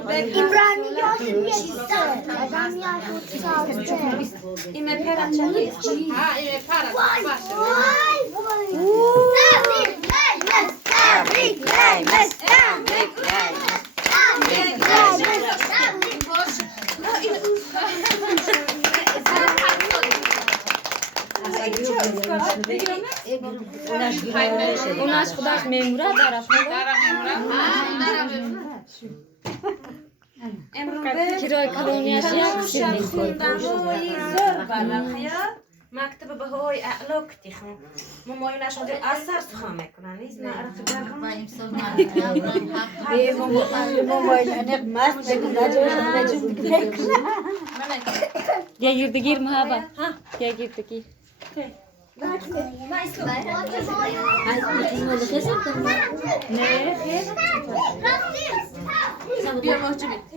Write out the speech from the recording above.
İbrahim yaşın yetişti. Adam yaşı 36. İme para çekil. Ha, evet, para. У нас куда ж мемура тарafına. Emre Kiroy kolonyası yapmışsın. مكتب بهوي أعلوك تخم ماما يناش عندي أثر سخامك كنا نيزنا أعرف تبارهم Gel girdi gir mahaba. Gel girdi gir. Ne? Bir mahcubi